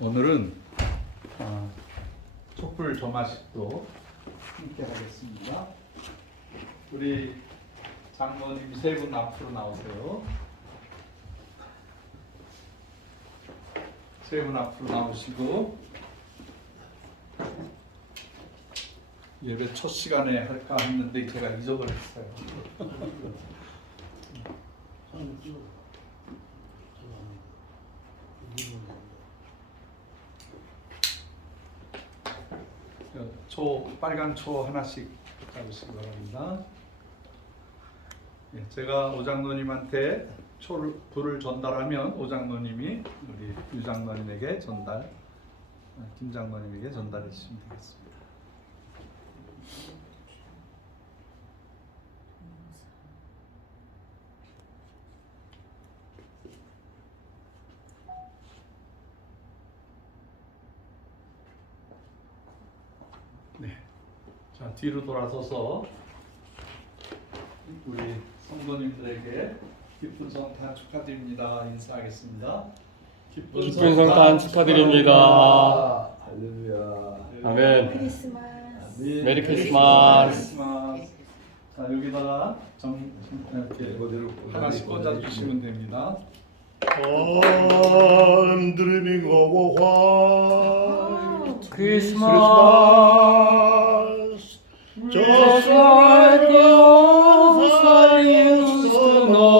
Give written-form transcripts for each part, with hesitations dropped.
오늘은 촛불 조마식도 함께 하겠습니다. 우리 장모님 세 분 앞으로 나오세요. 세 분 앞으로 나오시고 예배 첫 시간에 할까 했는데 제가 잊어버렸어요. 빨간 초 하나씩 잡으시기 바랍니다. 제가 오장로님한테 불을 전달하면 오장로님이 우리 유장로님에게 김장로님에게 전달해 주시면 되겠습니다. 네. 자, 뒤로 돌아서서 우리 성도님들에게 기쁜 성탄 축하드립니다. 인사하겠습니다. 기쁜 성탄 축하드립니다. 할렐루야. 아멘. 크리스마스. 메리 크리스마스. 자, 여기다가 이렇게 하나씩 꽂아주시면 됩니다. I'm dreaming of a white 크리스마스. Christmas, just like the old I used to know.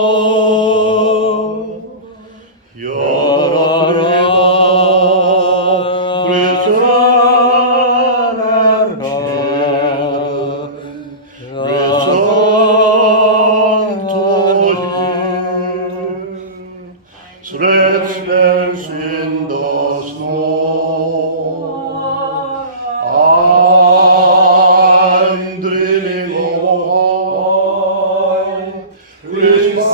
Sleigh bells in the snow. I'm dreaming of a white Christmas.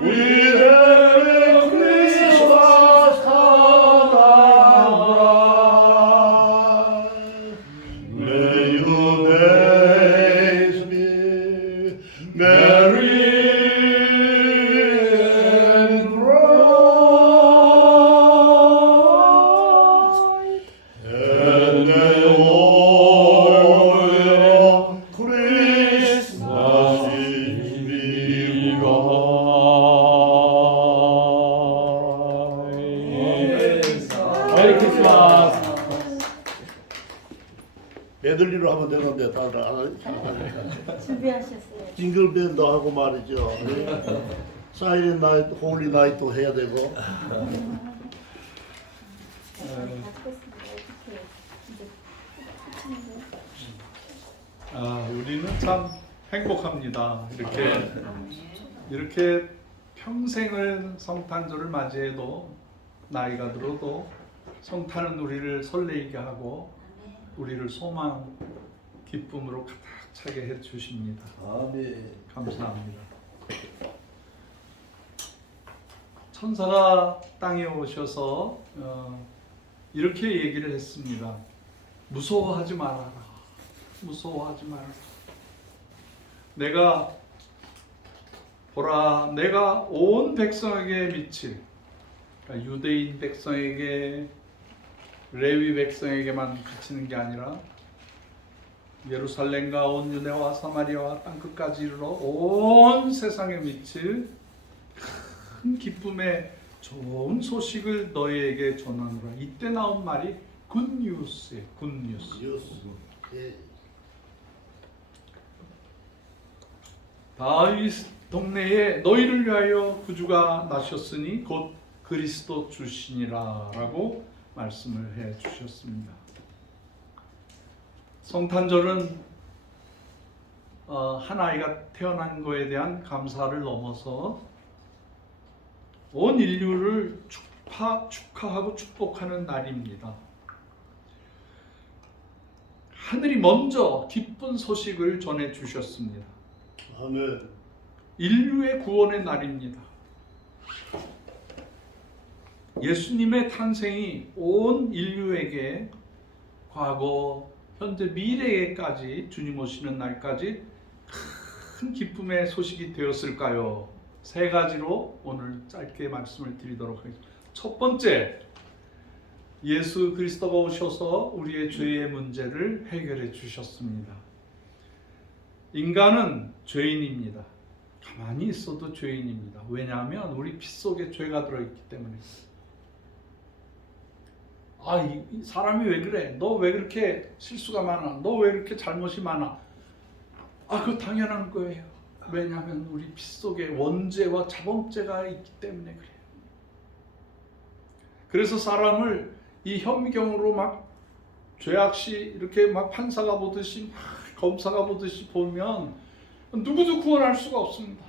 With every Christmas card I write. May your days be merry and bright, and may all your Christmases be bright. 메리 크리스마스. 메들리로 하면 되는데 다들 준비하셨어요. 징글밴드 하고 말이죠. 사이렌 나이트, 홀리 나이트 해야 되고. 우리는 참 행복합니다. 이렇게 평생을 성탄절을 맞이해도 나이가 들어도 성탄은 우리를 설레게 하고 우리를 소망, 기쁨으로 가득 차게 해 주십니다. 아멘. 감사합니다. 천사가 땅에 오셔서 이렇게 얘기를 했습니다. 무서워하지 말아라. 무서워하지 말아라. 내가 온 백성에게 미칠, 그러니까 유대인 백성에게, 레위 백성에게만 그치는 게 아니라 예루살렘과 온 유대와 사마리아와 땅끝까지 이르러 온 세상에 미칠 큰 기쁨의 좋은 소식을 너희에게 전하노라. 이때 나온 말이 굿뉴스예요. 굿뉴스. 다윗 동네에 너희를 위하여 구주가 나셨으니 곧 그리스도 주시니라 라고 말씀을 해 주셨습니다. 성탄절은 한 아이가 태어난 것에 대한 감사를 넘어서 온 인류를 축하하고 축복하는 날입니다. 하늘이 먼저 기쁜 소식을 전해 주셨습니다. 아멘. 인류의 구원의 날입니다. 예수님의 탄생이 온 인류에게 과거, 현재, 미래에까지 주님 오시는 날까지 큰 기쁨의 소식이 되었을까요? 세 가지로 오늘 짧게 말씀을 드리도록 하겠습니다. 첫 번째, 예수 그리스도가 오셔서 우리의 죄의 문제를 해결해 주셨습니다. 인간은 죄인입니다. 가만히 있어도 죄인입니다. 왜냐하면 우리 피 속에 죄가 들어있기 때문에. 이 사람이 왜 그래? 너 왜 그렇게 실수가 많아? 너 왜 그렇게 잘못이 많아? 그거 당연한 거예요. 왜냐하면 우리 피 속에 원죄와 자범죄가 있기 때문에 그래요. 그래서 사람을 이 현미경으로 막 죄악시 이렇게 막 판사가 보듯이 막 검사가 보듯이 보면 누구도 구원할 수가 없습니다.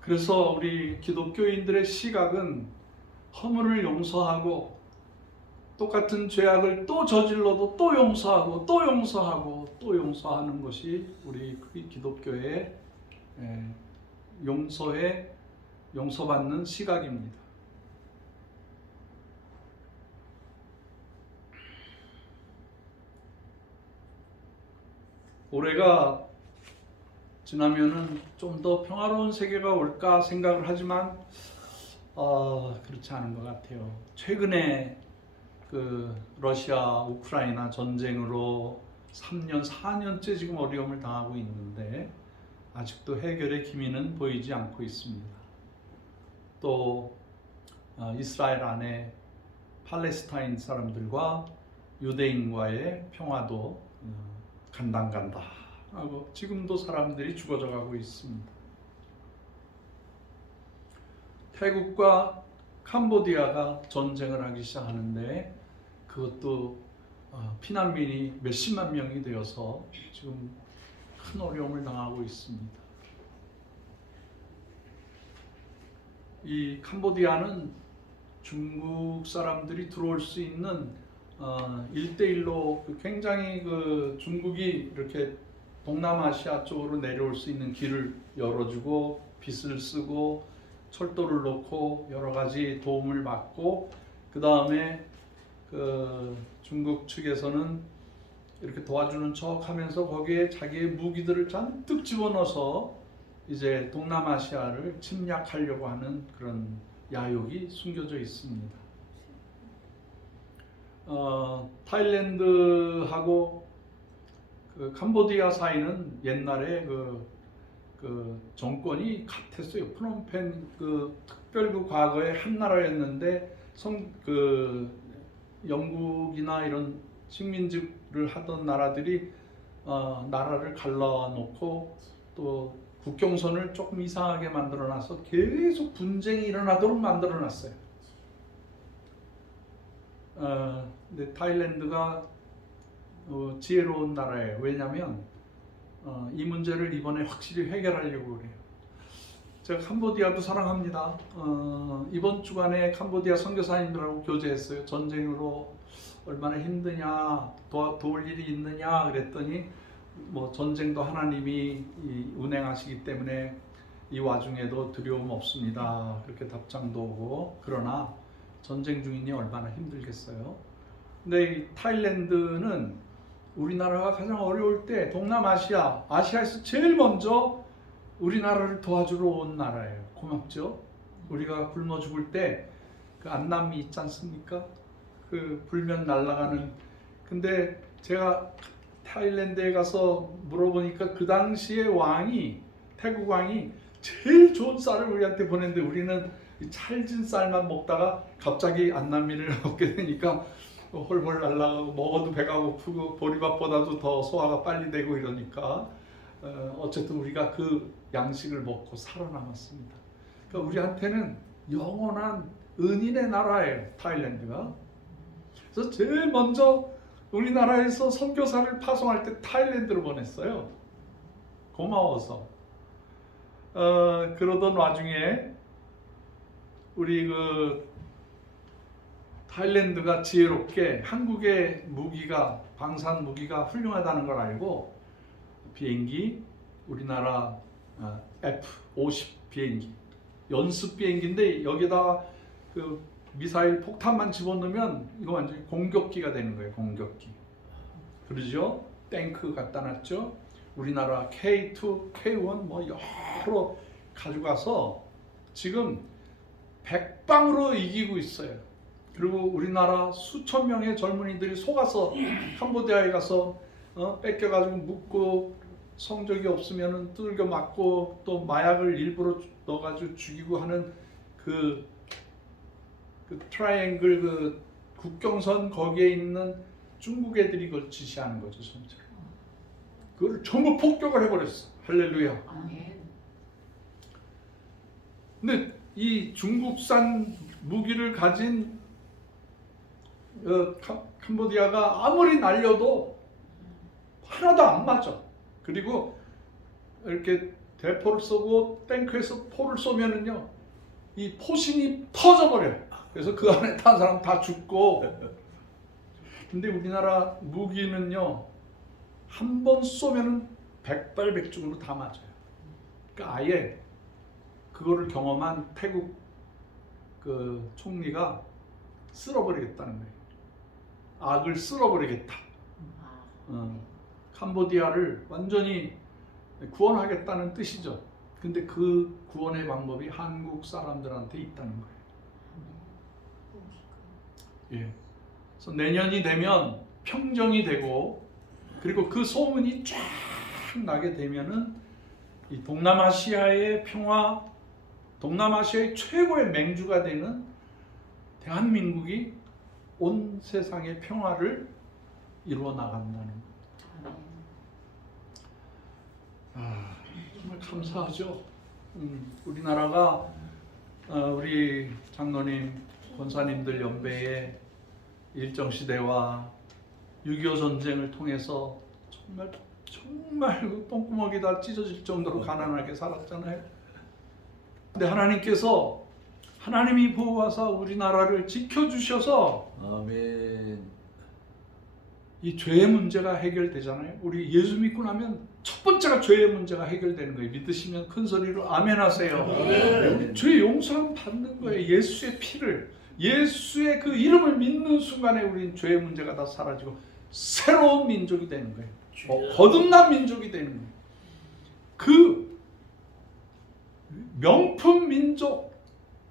그래서 우리 기독교인들의 시각은 허물을 용서하고 똑같은 죄악을 또 저질러도 또 용서하고 또 용서하고 또 용서하는 것이 우리 기독교의 용서받는 시각입니다. 올해가 지나면은 좀 더 평화로운 세계가 올까 생각을 하지만 그렇지 않은 것 같아요. 최근에 그 러시아 우크라이나 전쟁으로 3년, 4년째 지금 어려움을 당하고 있는데 아직도 해결의 기미는 보이지 않고 있습니다. 또 이스라엘 안에 팔레스타인 사람들과 유대인과의 평화도 간당간다 하고 지금도 사람들이 죽어져 가고 있습니다. 태국과 캄보디아가 전쟁을 하기 시작하는데 그것도 피난민이 몇십만 명이 되어서 지금 큰 어려움을 당하고 있습니다. 이 캄보디아는 중국 사람들이 들어올 수 있는 1대1로 굉장히 중국이 이렇게 동남아시아 쪽으로 내려올 수 있는 길을 열어주고 빚을 쓰고 철도를 놓고 여러 가지 도움을 받고 그 다음에 중국 측에서는 이렇게 도와주는 척하면서 거기에 자기의 무기들을 잔뜩 집어넣어서 이제 동남아시아를 침략하려고 하는 그런 야욕이 숨겨져 있습니다. 타일랜드하고 캄보디아 사이는 옛날에 정권이 같았어요. 프놈펜 특별 과거에 한 나라였는데 영국이나 이런 식민지를 하던 나라들이 나라를 갈라놓고 또 국경선을 조금 이상하게 만들어놔서 계속 분쟁이 일어나도록 만들어놨어요. 근데 타일랜드가 지혜로운 나라예요. 왜냐하면 이 문제를 이번에 확실히 해결하려고 그래요. 제가 캄보디아도 사랑합니다. 이번 주간에 캄보디아 선교사님들하고 교제했어요. 전쟁으로 얼마나 힘드냐, 도울 일이 있느냐 그랬더니 뭐 전쟁도 하나님이 운행하시기 때문에 이 와중에도 두려움 없습니다. 그렇게 답장도 오고 그러나 전쟁 중이니 얼마나 힘들겠어요. 근데 이 타일랜드는 우리나라가 가장 어려울 때 아시아에서 제일 먼저 우리나라를 도와주러 온 나라예요. 고맙죠? 우리가 굶어 죽을 때 그 안남미 있지 않습니까? 그 불면 날아가는. 근데 제가 타일랜드에 가서 물어보니까 그 당시에 태국 왕이 제일 좋은 쌀을 우리한테 보냈는데 우리는 찰진 쌀만 먹다가 갑자기 안남미를 먹게 되니까 홀홀 날아가고 먹어도 배가 고프고 보리밥보다도 더 소화가 빨리 되고 이러니까 어쨌든 우리가 그 양식을 먹고 살아남았습니다. 그러니까 우리한테는 영원한 은인의 나라예요, 타일랜드가. 그래서 제일 먼저 우리나라에서 선교사를 파송할 때 타일랜드로 보냈어요. 고마워서. 그러던 와중에 우리 타일랜드가 지혜롭게 한국의 방산 무기가 훌륭하다는 걸 알고 비행기, 우리나라 F-50 비행기, 연습 비행기인데 여기다가 그 미사일 폭탄만 집어넣으면 이거 완전히 공격기가 되는 거예요. 공격기. 그러죠? 탱크 갖다 놨죠. 우리나라 K2, K1 뭐 여러 가져가서 지금 백방으로 이기고 있어요. 그리고 우리나라 수천 명의 젊은이들이 속아서 캄보디아에 가서 뺏겨가지고 묻고 성적이 없으면은 두들겨 맞고 또 마약을 일부러 넣어가지고 죽이고 하는 그 트라이앵글 그 국경선 거기에 있는 중국 애들이 그걸 지시하는 거죠, 전체로. 그걸 전부 폭격을 해버렸어. 할렐루야. 아멘. 근데 이 중국산 무기를 가진 캄보디아가 아무리 날려도 하나도 안 맞아. 그리고 이렇게 대포를 쏘고 탱크에서 포를 쏘면은요, 이 포신이 터져버려요. 그래서 그 안에 탄 사람 다 죽고. 근데 우리나라 무기는요, 한 번 쏘면은 백발백중으로 다 맞아요. 그러니까 아예 그거를 경험한 태국 그 총리가 쓸어버리겠다는 거예요. 악을 쓸어버리겠다. 캄보디아를 완전히 구원하겠다는 뜻이죠. 근데 그 구원의 방법이 한국 사람들한테 있다는 거예요. 예. 그래서 내년이 되면 평정이 되고, 그리고 그 소문이 쫙 나게 되면은 이 동남아시아의 평화, 동남아시아의 최고의 맹주가 되는 대한민국이 온 세상의 평화를 이루어 나간다는 것. 정말 감사하죠. 우리나라가 우리 장로님, 권사님들 연배의 일정시대와 6.25 전쟁을 통해서 정말 똥구멍이 다 찢어질 정도로 가난하게 살았잖아요. 근데 하나님께서 하나님이 보호하사 우리나라를 지켜주셔서 아멘. 이 죄의 문제가 해결되잖아요. 우리 예수 믿고 나면 첫 번째가 죄의 문제가 해결되는 거예요. 믿으시면 큰 소리로 아멘 하세요. 우리 죄 용서를 받는 거예요. 예수의 피를, 예수의 그 이름을 믿는 순간에 우리는 죄의 문제가 다 사라지고 새로운 민족이 되는 거예요. 거듭난 민족이 되는 거예요. 그 명품 민족,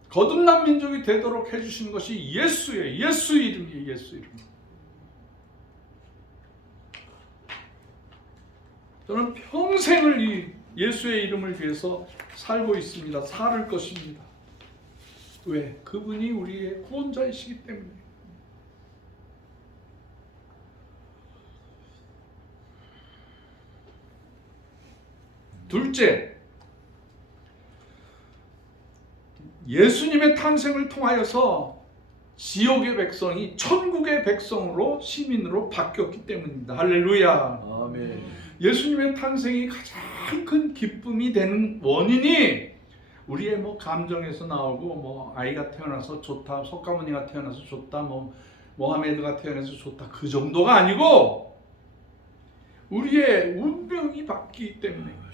거듭난 민족이 되도록 해주신 것이 예수예요. 예수 이름이에요. 예수 이름. 저는 평생을 이 예수의 이름을 위해서 살고 있습니다. 살을 것입니다. 왜? 그분이 우리의 구원자이시기 때문에. 둘째, 예수님의 탄생을 통하여서 지옥의 백성이 천국의 백성으로, 시민으로 바뀌었기 때문입니다. 할렐루야. 아멘. 예수님의 탄생이 가장 큰 기쁨이 되는 원인이 우리의 뭐 감정에서 나오고, 뭐 아이가 태어나서 좋다, 석가모니가 태어나서 좋다, 뭐 모하메드가 태어나서 좋다, 그 정도가 아니고 우리의 운명이 바뀌기 때문에.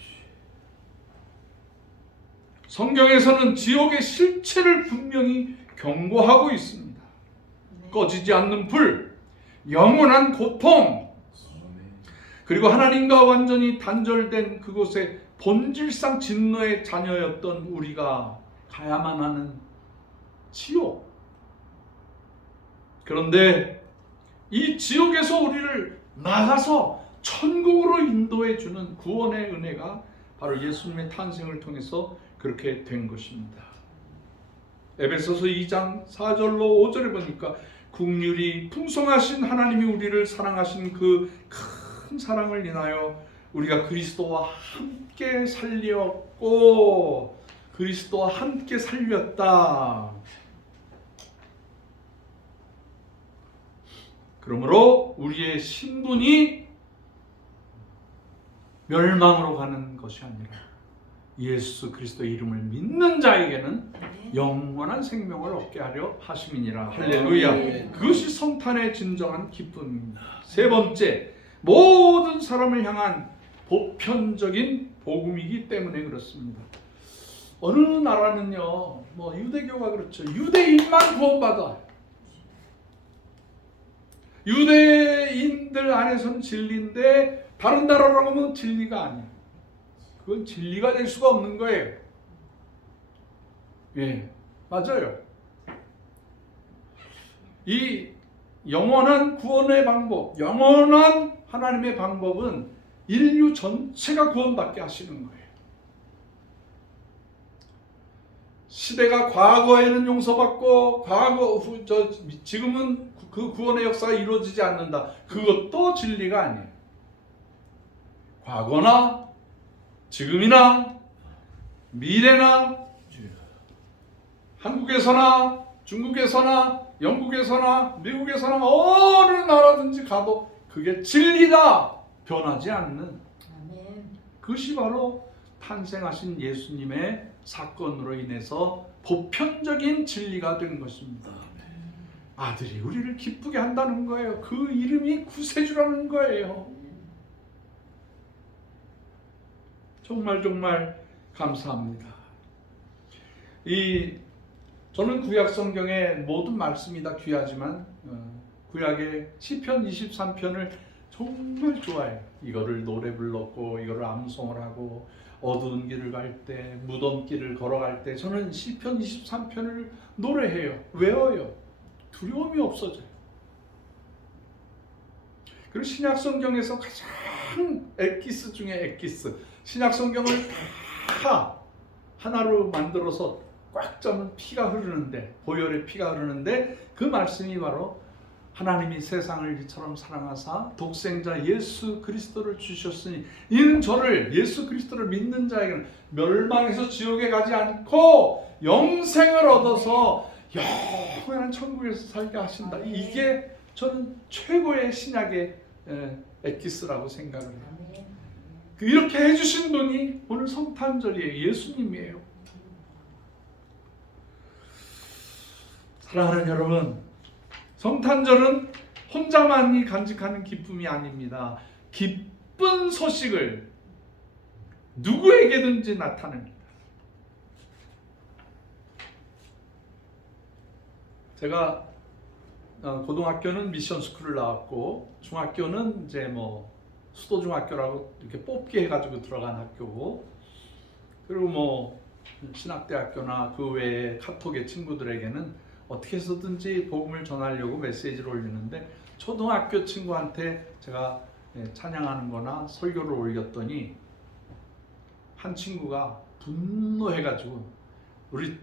성경에서는 지옥의 실체를 분명히 경고하고 있습니다. 꺼지지 않는 불, 영원한 고통, 그리고 하나님과 완전히 단절된 그곳에 본질상 진노의 자녀였던 우리가 가야만 하는 지옥. 그런데 이 지옥에서 우리를 나가서 천국으로 인도해 주는 구원의 은혜가 바로 예수님의 탄생을 통해서 그렇게 된 것입니다. 에베소서 2장 4절로 5절에 보니까 긍휼이 풍성하신 하나님이 우리를 사랑하신 그 큰 사랑을 인하여 우리가 그리스도와 함께 살렸고, 그리스도와 함께 살렸다. 그러므로 우리의 신분이 멸망으로 가는 것이 아니라 예수 그리스도의 이름을 믿는 자에게는 영원한 생명을 얻게 하려 하심이니라. 할렐루야. 그것이 성탄의 진정한 기쁨입니다. 세 번째, 모든 사람을 향한 보편적인 복음이기 때문에 그렇습니다. 어느 나라는요, 뭐 유대교가 그렇죠. 유대인만 구원받아. 유대인들 안에서는 진리인데 다른 나라라고 하면 진리가 아니에요. 그건 진리가 될 수가 없는 거예요. 예. 맞아요. 이 영원한 구원의 방법, 영원한 하나님의 방법은 인류 전체가 구원받게 하시는 거예요. 시대가 과거에는 용서받고 지금은 그 구원의 역사가 이루어지지 않는다. 그것도 진리가 아니에요. 과거나 지금이나 미래나 한국에서나 중국에서나 영국에서나 미국에서나 어느 나라든지 가도 그게 진리다. 변하지 않는 그것이 바로 탄생하신 예수님의 사건으로 인해서 보편적인 진리가 된 것입니다. 아들이 우리를 기쁘게 한다는 거예요. 그 이름이 구세주라는 거예요. 정말 감사합니다. 저는 구약 성경의 모든 말씀이 다 귀하지만 구약의 시편 23편을 정말 좋아해요. 이거를 노래 불렀고 이거를 암송을 하고 어두운 길을 갈 때, 무덤길을 걸어갈 때 저는 시편 23편을 노래해요. 외워요. 두려움이 없어져요. 그리고 신약 성경에서 가장 엑기스 중에 엑기스, 신약 성경을 다 하나로 만들어서 꽉 짜면 피가 흐르는데, 보혈의 피가 흐르는데 그 말씀이 바로 하나님이 세상을 이처럼 사랑하사 독생자 예수 그리스도를 주셨으니 이는 저를, 예수 그리스도를 믿는 자에게는 멸망해서 지옥에 가지 않고 영생을 얻어서 영원한 천국에서 살게 하신다. 이게 저는 최고의 신약의 엑기스라고 생각을 해요. 이렇게 해주신 분이 오늘 성탄절이에요. 예수님이에요. 사랑하는 여러분, 성탄절은 혼자만이 간직하는 기쁨이 아닙니다. 기쁜 소식을 누구에게든지 나타냅니다. 제가 고등학교는 미션 스쿨을 나왔고 중학교는 이제 뭐 수도중학교라고 이렇게 뽑기 해가지고 들어간 학교고, 그리고 뭐 신학대학교나 그 외에 카톡의 친구들에게는 어떻게 해서든지 복음을 전하려고 메시지를 올리는데, 초등학교 친구한테 제가 찬양하는 거나 설교를 올렸더니 한 친구가 분노해가지고 우리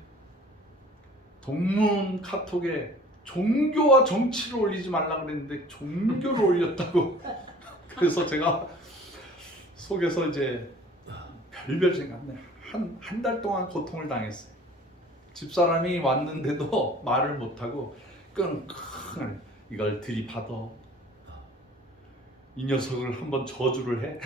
동문 카톡에 종교와 정치를 올리지 말라 그랬는데 종교를 올렸다고. 그래서 제가 속에서 이제 별별 생각네. 한 달 동안 고통을 당했어요. 집사람이 왔는데도 말을 못하고 끙끙 이걸 들이받아. 이 녀석을 한번 저주를 해.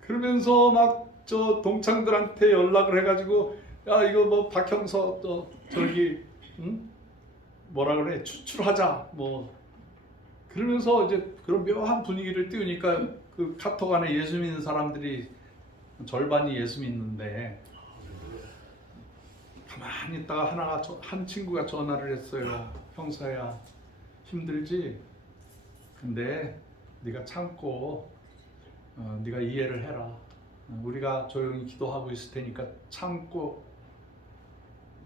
그러면서 막 저 동창들한테 연락을 해가지고 야 이거 뭐 박형서 저기 뭐라 그래 추출하자 뭐 그러면서 이제 그런 묘한 분위기를 띄우니까 그 카톡 안에 예수 믿는 사람들이 절반이 예수 믿는데, 가만히 있다가 한 친구가 전화를 했어요. 형사야 힘들지? 근데 네가 참고 네가 이해를 해라. 우리가 조용히 기도하고 있을 테니까 참고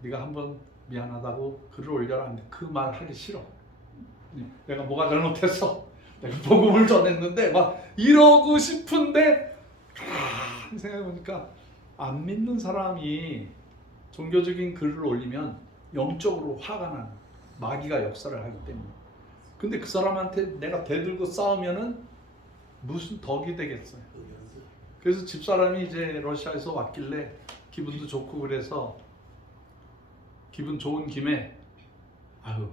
네가 한번 미안하다고 글을 올려라. 근데 그 말 하기 싫어. 내가 뭐가 잘못했어? 내가 복음을 전했는데 막 이러고 싶은데 생각해보니까 안 믿는 사람이 종교적인 글을 올리면 영적으로 화가 나는, 마귀가 역사를 하기 때문에. 근데 그 사람한테 내가 대들고 싸우면은 무슨 덕이 되겠어요. 그래서 집사람이 이제 러시아에서 왔길래 기분도 좋고 그래서 기분 좋은 김에 아유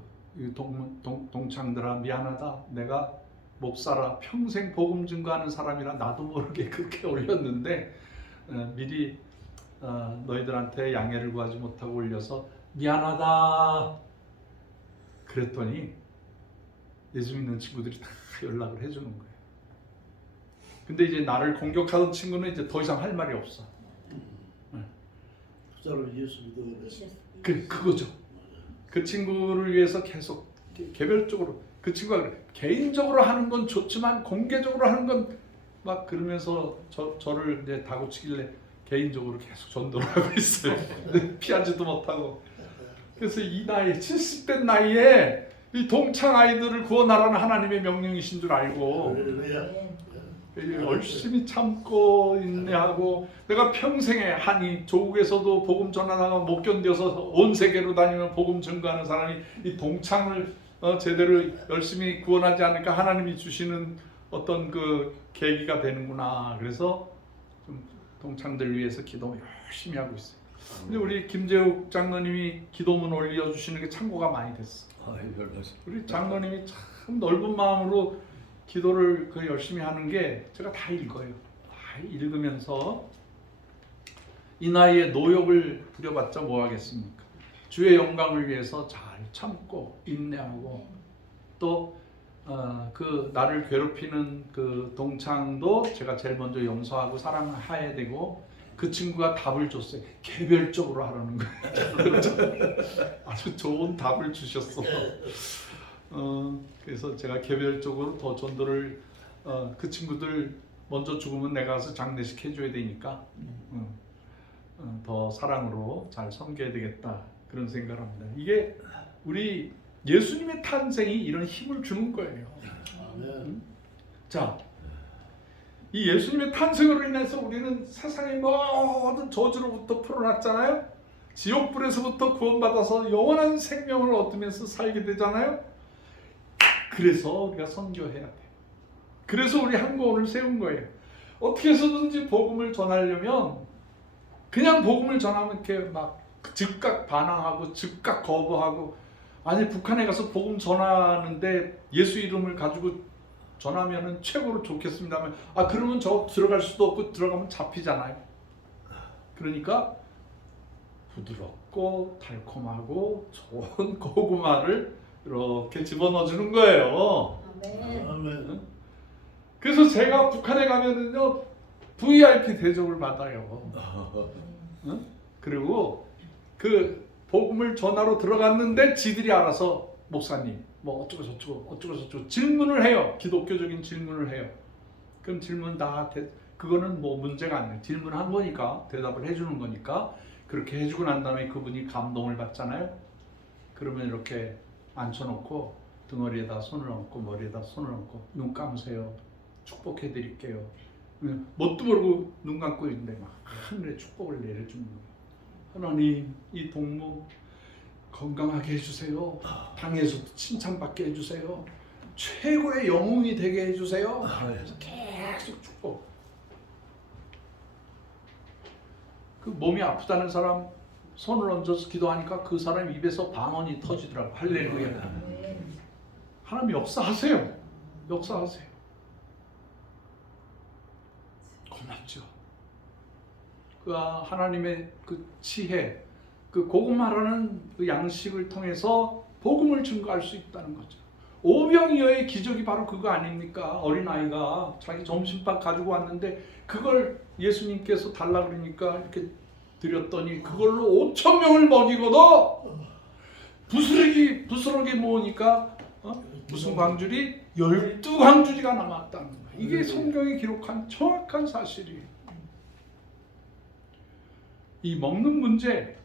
동창들아 미안하다. 내가 못 살아. 평생 복음 증거하는 사람이라 나도 모르게 그렇게 올렸는데 미리 너희들한테 양해를 구하지 못하고 올려서 미안하다. 그랬더니 예수 믿는 친구들이 다 연락을 해주는 거예요. 근데 이제 나를 공격하던 친구는 이제 더 이상 할 말이 없어. 그 사람 예수 믿어. 그거죠. 그 친구를 위해서 계속 개별적으로 그 친구가 개인적으로 하는 건 좋지만 공개적으로 하는 건 막 그러면서 저를 이제 다구치길래 개인적으로 계속 전도를 하고 있어요. 피하지도 못하고. 그래서 이 나이 70대 나이에 이 동창 아이들을 구원하라는 하나님의 명령이신 줄 알고 열심히 참고 인내하고, 내가 평생에 한이 조국에서도 복음 전하다가 못 견뎌서 온 세계로 다니면 복음 전가하는 사람이 이 동창을 제대로 열심히 구원하지 않을까, 하나님이 주시는 어떤 그 계기가 되는구나. 그래서 좀 동창들 위해서 기도 열심히 하고 있어요. 근데 우리 김재욱 장로님이 기도문 올려주시는 게 참고가 많이 됐어. 우리 장로님이 참 넓은 마음으로 기도를 그 열심히 하는 게 제가 다 읽어요. 다 읽으면서 이 나이에 노역을 부려봤자 뭐 하겠습니까? 주의 영광을 위해서 잘 참고 인내하고, 또 그 나를 괴롭히는 그 동창도 제가 제일 먼저 용서하고 사랑해야 되고, 그 친구가 답을 줬어요. 개별적으로 하라는 거예요. 아주 좋은 답을 주셨어. 그래서 제가 개별적으로 더 전도를, 그 친구들 먼저 죽으면 내가 가서 장례식 해줘야 되니까 더 사랑으로 잘 섬겨야 되겠다, 그런 생각을 합니다. 이게 우리 예수님의 탄생이 이런 힘을 주는 거예요. 자, 이 예수님의 탄생으로 인해서 우리는 세상의 모든 저주로부터 풀어났잖아요. 지옥불에서부터 구원받아서 영원한 생명을 얻으면서 살게 되잖아요. 그래서 우리가 선교해야 돼. 그래서 우리 한국원을 세운 거예요. 어떻게 해서든지 복음을 전하려면, 그냥 복음을 전하면 이렇게 막 즉각 반항하고 즉각 거부하고, 아니 북한에 가서 복음 전하는데 예수 이름을 가지고 전하면은 최고로 좋겠습니다만, 그러면 저 들어갈 수도 없고 들어가면 잡히잖아요. 그러니까 부드럽고 달콤하고 좋은 고구마를 이렇게 집어넣어 주는 거예요. 아멘. 그래서 제가 북한에 가면은요 VIP 대접을 받아요. 그리고 그 복음을 전하러 들어갔는데 지들이 알아서 목사님 뭐 어쩌고 저쩌고 질문을 해요. 기독교적인 질문을 해요. 그럼 질문 다 그거는 뭐 문제가 아니에요. 질문한 거니까 대답을 해주는 거니까 그렇게 해주고 난 다음에 그분이 감동을 받잖아요. 그러면 이렇게 앉혀놓고 등허리에다 손을 얹고 머리에다 손을 얹고 눈 감으세요. 축복해 드릴게요. 뭣도 모르고 눈 감고 있는데 막 하늘에 축복을 내려주는 거예요. 하나님, 이 동무 건강하게 해주세요. 당에서도 칭찬받게 해주세요. 최고의 영웅이 되게 해주세요. 계속 축복. 그 몸이 아프다는 사람 손을 얹어서 기도하니까 그 사람 입에서 방언이 터지더라고. 할렐루야. 하나님 역사하세요. 역사하세요. 고맙죠. 그 하나님의 그 지혜, 그 고구마라는 그 양식을 통해서 복음을 증거할 수 있다는 거죠. 오병이어의 기적이 바로 그거 아닙니까? 어린아이가 자기 점심밥 가지고 왔는데 그걸 예수님께서 달라 그러니까 이렇게 드렸더니 그걸로 5,000명을 먹이고도 부스러기 모으니까 무슨 광줄이? 12광주리가 남았다는 거예요. 이게 성경이 기록한 정확한 사실이에요. 이 먹는 문제,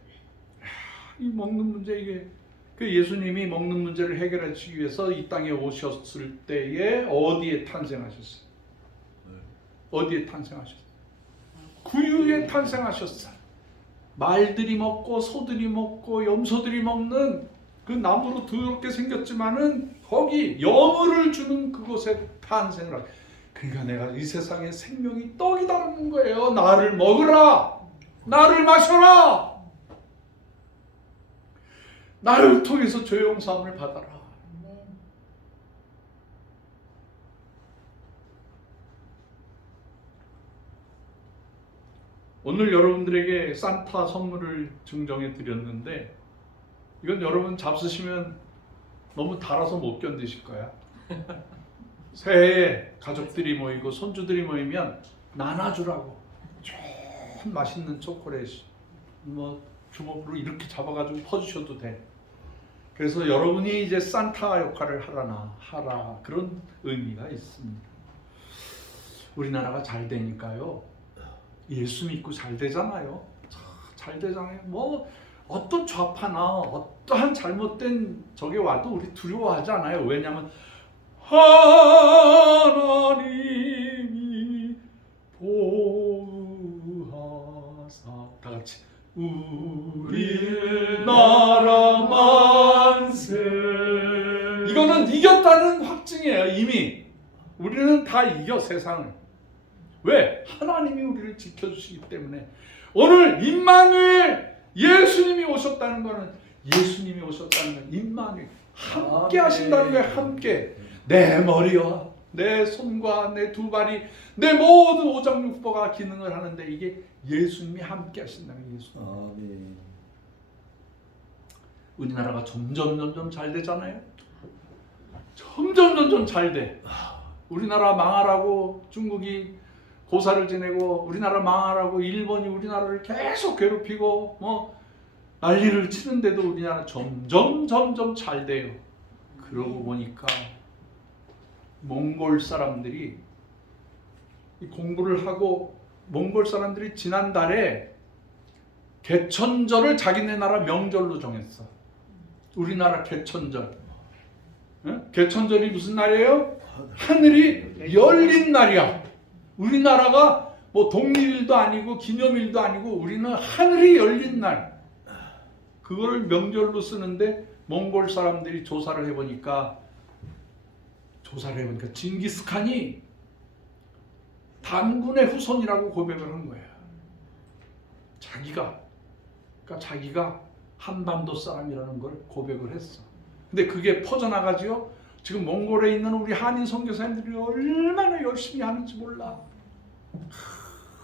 이게 그 예수님이 먹는 문제를 해결하시기 위해서 이 땅에 오셨을 때에 어디에 탄생하셨어요? 어디에 탄생하셨어요? 구유에 탄생하셨어요. 말들이 먹고 소들이 먹고 염소들이 먹는 그 나무로 더럽게 생겼지만은 거기 영을 주는 그곳에 탄생을 하고, 그러니까 내가 이 세상에 생명이 떡이다는 거예요. 나를 먹으라, 나를 마셔라, 나를 통해서 죄 용서함을 받아라. 오늘 여러분들에게 산타 선물을 증정해 드렸는데 이건 여러분 잡수시면 너무 달아서 못 견디실 거야. 새해에 가족들이 모이고 손주들이 모이면 나눠주라고 좋은 맛있는 초콜릿 뭐 주먹으로 이렇게 잡아가지고 퍼주셔도 돼. 그래서 여러분이 이제 산타 역할을 하라 그런 의미가 있습니다. 우리나라가 잘 되니까요, 예수 믿고 잘 되잖아요. 잘 되잖아요. 뭐 어떤 좌파나 어떠한 잘못된 적이 와도 우리 두려워하지 않아요. 왜냐하면 하나님이 보호하사 다 같이 우리 나라 만세. 이거는 이겼다는 확증이에요. 이미 우리는 다 이겨 세상을. 왜? 하나님이 우리를 지켜주시기 때문에. 오늘 임마누엘 예수님이 오셨다는 것은 예수님이 오셨다는 건 임마누엘 함께 하신다는 거예요. 함께. 내 머리와 내 손과 내 두 발이 내 모든 오장육부가 기능을 하는데 이게 예수님이 함께 하신다는 거예요. 예수님. 아멘. 우리나라가 점점 잘 되잖아요. 점점 잘 돼. 우리나라 망하라고 중국이 고사를 지내고, 우리나라 망하라고 일본이 우리나라를 계속 괴롭히고 뭐 난리를 치는데도 우리나라 점점 잘 돼요. 그러고 보니까 몽골 사람들이 공부를 하고, 몽골 사람들이 지난달에 개천절을 자기네 나라 명절로 정했어. 우리나라 개천절. 응? 개천절이 무슨 날이에요? 하늘이 열린 날이야. 우리나라가 뭐 독립일도 아니고 기념일도 아니고 우리는 하늘이 열린 날. 그거를 명절로 쓰는데 몽골 사람들이 조사를 해보니까 징기스칸이 단군의 후손이라고 고백을 한 거예요. 자기가 한반도 사람이라는 걸 고백을 했어. 근데 그게 퍼져나가지요. 지금 몽골에 있는 우리 한인 선교사님들이 얼마나 열심히 하는지 몰라.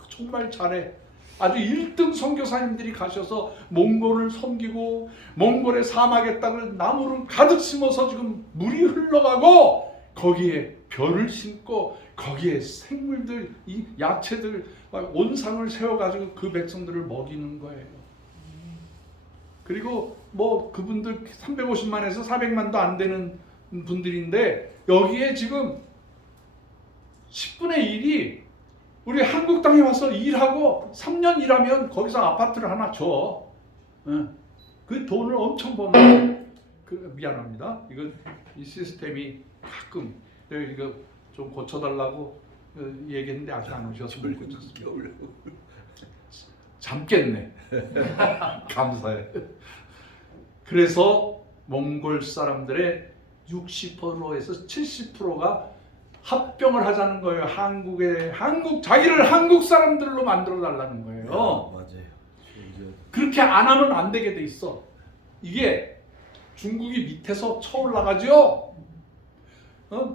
정말 잘해. 아주 1등 선교사님들이 가셔서 몽골을 섬기고, 몽골의 사막의 땅을 나무를 가득 심어서 지금 물이 흘러가고 거기에 벼를 심고 거기에 생물들, 이 야채들, 온상을 세워가지고 그 백성들을 먹이는 거예요. 그리고 뭐 그분들 350만에서 400만도 안 되는 분들인데 여기에 지금 10분의 1이 우리 한국 땅에 와서 일하고 3년 일하면 거기서 아파트를 하나 줘. 그 돈을 엄청 버는. 미안합니다. 이 시스템이 가끔 이거 좀 고쳐달라고 얘기했는데 아직 안 오셔서 못 고쳤습니다. 잠겠네. 감사해. 그래서 몽골 사람들의 60%에서 70%가 합병을 하자는 거예요. 자기를 한국 사람들로 만들어 달라는 거예요. 맞아요. 그렇게 안 하면 안 되게 돼 있어. 이게 중국이 밑에서 쳐올라가죠.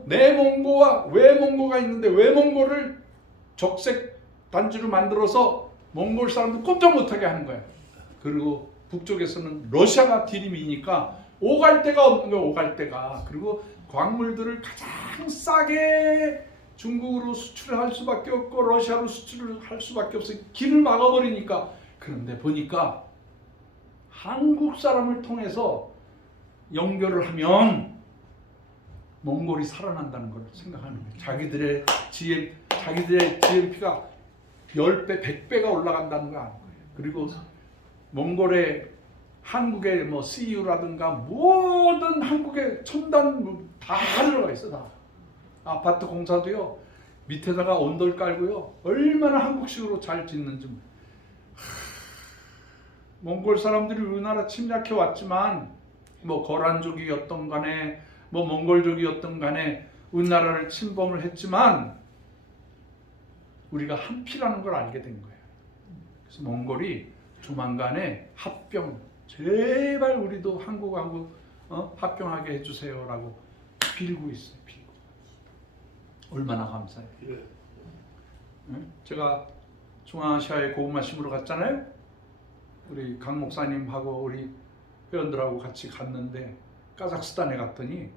내몽고와 외몽고가 있는데 외몽고를 적색 단지로 만들어서 몽골 사람들 꼼짝 못하게 하는 거야. 그리고 북쪽에서는 러시아가 디림이니까 오갈 데가 없는 거야. 오갈 데가. 그리고 광물들을 가장 싸게 중국으로 수출을 할 수밖에 없고 러시아로 수출을 할 수밖에 없어요. 길을 막아버리니까. 그런데 보니까 한국 사람을 통해서 연결을 하면 몽골이 살아난다는 걸 생각하는 거예요. 자기들의 GNP가 10배, 100배가 올라간다는 거 아는 거예요. 그리고 몽골의 한국의 뭐 CU라든가 모든 한국의 첨단 다 들어가 있어. 다. 아파트 공사도요. 밑에다가 온돌 깔고요. 얼마나 한국식으로 잘 짓는지. 몽골 사람들이 우리나라 침략해 왔지만 뭐 거란족이었던 간에 뭐 몽골족이었던 간에 우리나라를 침범을 했지만 우리가 한 피라는 걸 알게 된 거예요. 그래서 몽골이 조만간에 합병, 제발 우리도 한국 합병하게 해주세요라고 빌고 있어요. 빌고. 얼마나 감사해요. 제가 중앙아시아에 고구마 심으러 갔잖아요. 우리 강 목사님하고 우리 회원들하고 같이 갔는데 카자흐스탄에 갔더니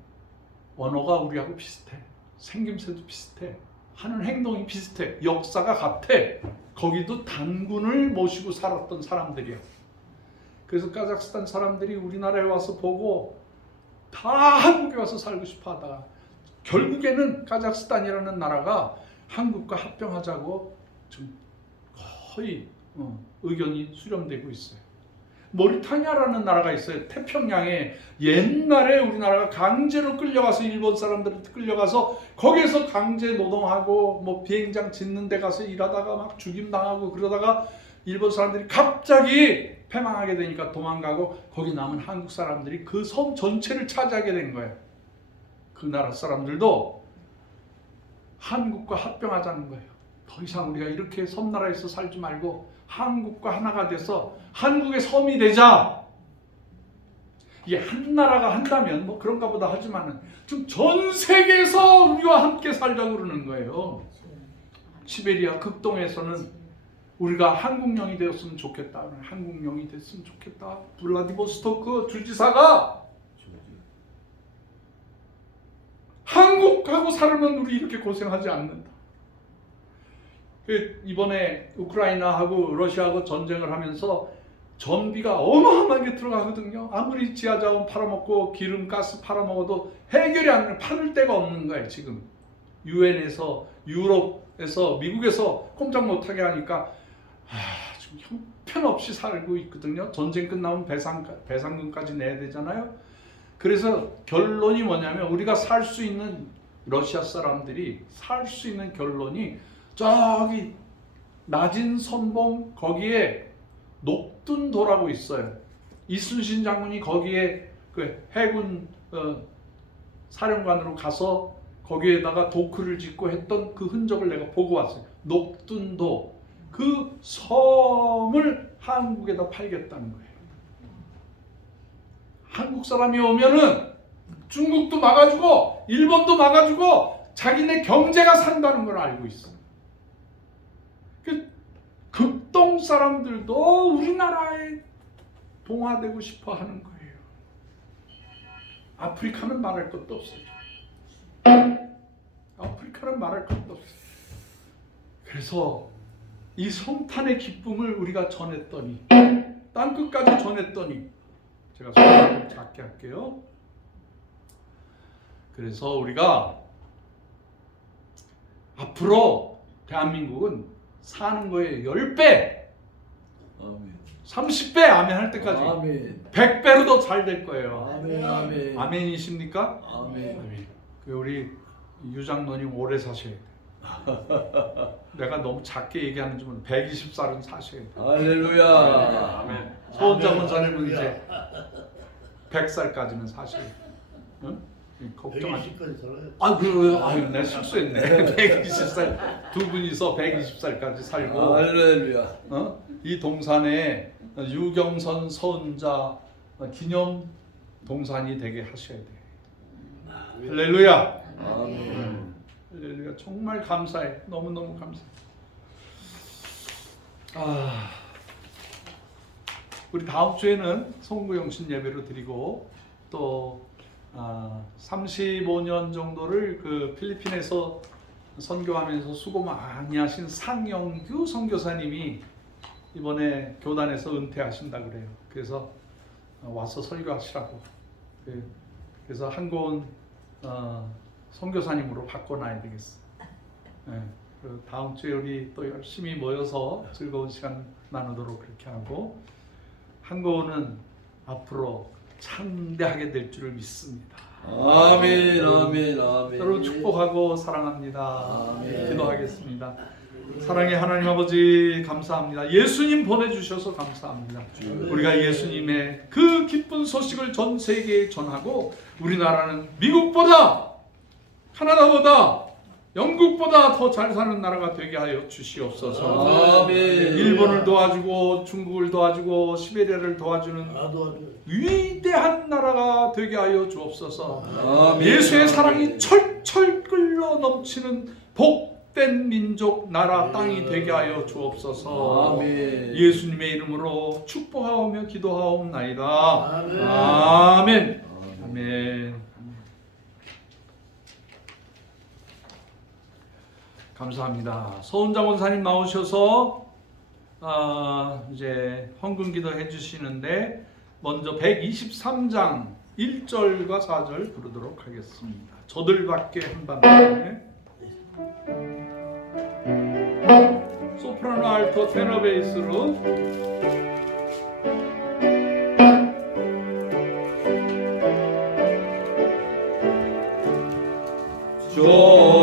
언어가 우리하고 비슷해. 생김새도 비슷해. 하는 행동이 비슷해. 역사가 같아. 거기도 단군을 모시고 살았던 사람들이야. 그래서 카자흐스탄 사람들이 우리나라에 와서 보고 다 한국에 와서 살고 싶어 하다가 결국에는 카자흐스탄이라는 나라가 한국과 합병하자고 좀 거의 의견이 수렴되고 있어요. 모리타니아라는 나라가 있어요. 태평양에 옛날에 우리나라가 강제로 끌려가서 일본 사람들한테 끌려가서 거기에서 강제 노동하고 뭐 비행장 짓는 데 가서 일하다가 막 죽임당하고 그러다가 일본 사람들이 갑자기 패망하게 되니까 도망가고 거기 남은 한국 사람들이 그 섬 전체를 차지하게 된 거예요. 그 나라 사람들도 한국과 합병하자는 거예요. 더 이상 우리가 이렇게 섬나라에서 살지 말고 한국과 하나가 돼서 한국의 섬이 되자. 이게 한 나라가 한다면 뭐 그런가 보다 하지만은 지금 전 세계에서 우리와 함께 살자고 그러는 거예요. 시베리아 극동에서는 우리가 한국령이 되었으면 좋겠다. 한국령이 됐으면 좋겠다. 블라디보스토크 주지사가 한국하고 살면 우리 이렇게 고생하지 않는다. 이번에 우크라이나하고 러시아하고 전쟁을 하면서 전비가 어마어마하게 들어가거든요. 아무리 지하자원 팔아먹고 기름, 가스 팔아먹어도 해결이 안 돼. 팔을 데가 없는 거예요. 지금 유엔에서, 유럽에서, 미국에서 꼼짝 못하게 하니까 지금 형편없이 살고 있거든요. 전쟁 끝나면 배상금까지 내야 되잖아요. 그래서 결론이 뭐냐면 우리가 살 수 있는, 러시아 사람들이 살 수 있는 결론이 저기 낮은 선봉 거기에 녹둔도라고 있어요. 이순신 장군이 거기에 그 해군 사령관으로 가서 거기에다가 도크를 짓고 했던 그 흔적을 내가 보고 왔어요. 녹둔도. 그 섬을 한국에다 팔겠다는 거예요. 한국 사람이 오면은 중국도 막아주고 일본도 막아주고 자기네 경제가 산다는 걸 알고 있어. 극동 사람들도 우리나라에 동화되고 싶어 하는 거예요. 아프리카는 말할 것도 없어요. 아프리카는 말할 것도 없어요. 그래서 이 성탄의 기쁨을 우리가 전했더니, 땅끝까지 전했더니, 제가 소리를 좀 작게 할게요. 그래서 우리가 앞으로 대한민국은 사는 거에 10배, 아멘. 30배 아멘 할 때까지 아멘. 100배로 더 잘 될 거예요. 아멘. 아멘. 아멘이십니까? 아멘. 아멘. 우리 유장로님 오래 사셔야 돼요. 내가 너무 작게 얘기하는 줄 모르는 120살은 사셔야 돼요. 할렐루야. 아멘. 소원자 원사님은 이제 100살까지는 사셔야 돼요. 응? 걱정하지. 120까지 살아요. 아, 그래요? 아유, 내가 실수했네. 120살, 두 분이서 120살까지 살고, 할렐루야. 이 동산에 유경선 서은자 기념 동산이 되게 하셔야 돼요. 할렐루야. 아멘. 할렐루야. 정말 감사해. 너무너무 감사해. 우리 다음 주에는 송구영신 예배로 드리고 또 35년 정도를 그 필리핀에서 선교하면서 수고 많이 하신 상영규 선교사님이 이번에 교단에서 은퇴하신다 그래요. 그래서 와서 설교하시라고. 그래서 한고은 선교사님으로 바꿔놔야 되겠어. 네. 다음 주에 우리 또 열심히 모여서 즐거운 시간 나누도록 그렇게 하고, 한고은은 앞으로 창대하게 될 줄을 믿습니다. 아멘. 아멘. 아멘. 여러분 축복하고 사랑합니다. 아멘. 기도하겠습니다. 사랑의 하나님 아버지 감사합니다. 예수님 보내주셔서 감사합니다. 우리가 예수님의 그 기쁜 소식을 전 세계에 전하고 우리나라는 미국보다, 카나다보다, 영국보다 더 잘 사는 나라가 되게 하여 주시옵소서. 아멘. 일본을 도와주고 중국을 도와주고 시베리아를 도와주는 위대한 나라가 되게 하여 주옵소서. 아멘. 예수의 사랑이 철철 끌러 넘치는 복된 민족, 나라, 땅이 되게 하여 주옵소서. 아멘. 예수님의 이름으로 축복하오며 기도하옵나이다. 아멘. 아멘. 아멘. 감사합니다. 서은자 원사님 나오셔서 이제 헌금기도 해주시는데 먼저 123장 1절과 4절 부르도록 하겠습니다. 저들밖에 한밤에 소프라노, 알토, 테너, 베이스로.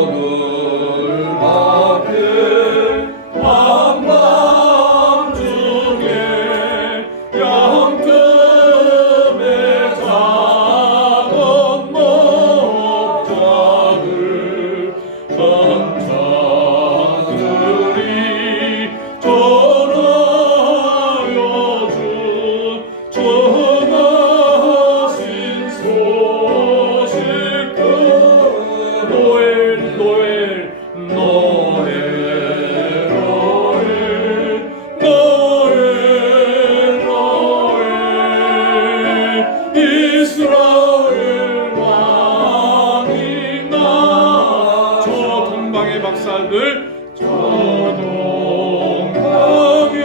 조글 밖에 한밤중에 양금의 작은 목자들 천사들이 전하여준 전하신 소식 노엘 노엘 노엘 노엘 노엘 노엘 이스라엘 왕이 나저 동방의 박사들 저 동방의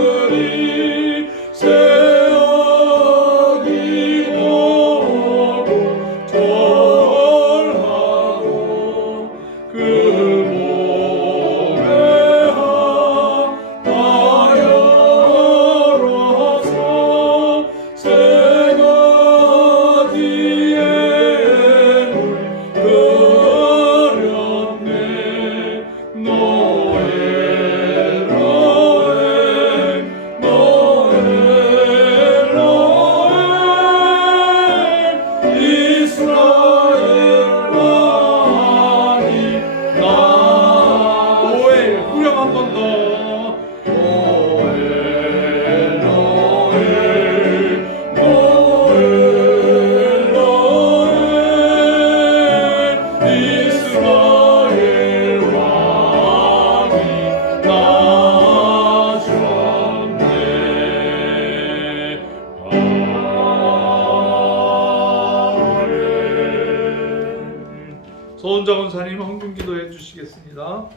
박사들이 새어기 오고 절하고 그 몸에 하여러서 세 가지의 물 그렸네 노엘 노엘 노엘 노엘 이스라엘 왕이 나 노엘 후렴 한 번 더 노엘 노엘 노엘 노엘 이스라엘 왕이 나셨네. 아멘. 소원자 권사님 헌금 기도해 주시겠습니다.